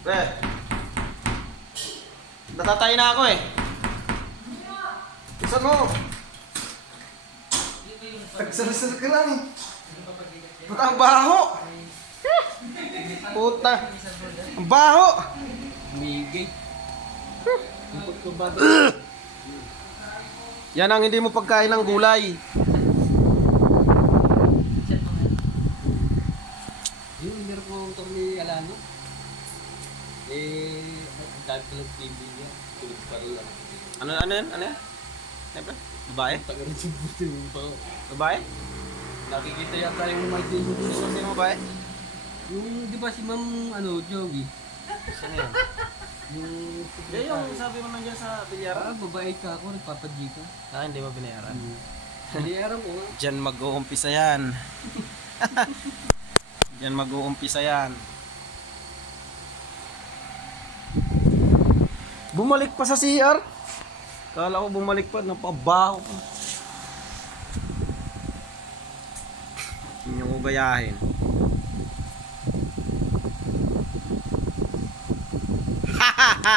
Pre, natatay na ako eh. Isan mo? Tagsalisal ka lang eh. Puta, ang baho. Puta, ang baho. Migay. Yan ang hindi mo pagkain ng gulay. Yung meron ko itong ni Alano. Ang dami ko ng TV niya. Tulog pa rin lang. Ano yan? Ano yan? Siyempre, babae? Taga rin yung buti mo pa. Babae? Nakikita yata yung mga TV mo. Sino babae? Yung di ba si Ma'am Joey? Sino yan? Yung Yung sabi mo nandiyan sa bilyaran? babae ka ako, nagpapadji ka. Hindi mo binayaran. Binayaran ko nga. Diyan mag-uumpisa yan. Diyan mag-uumpisa yan. Bumalik pa sa CR? Kala ko bumalik pa, napabaho pa. Hindi nyo gayahin. Ha ha ha!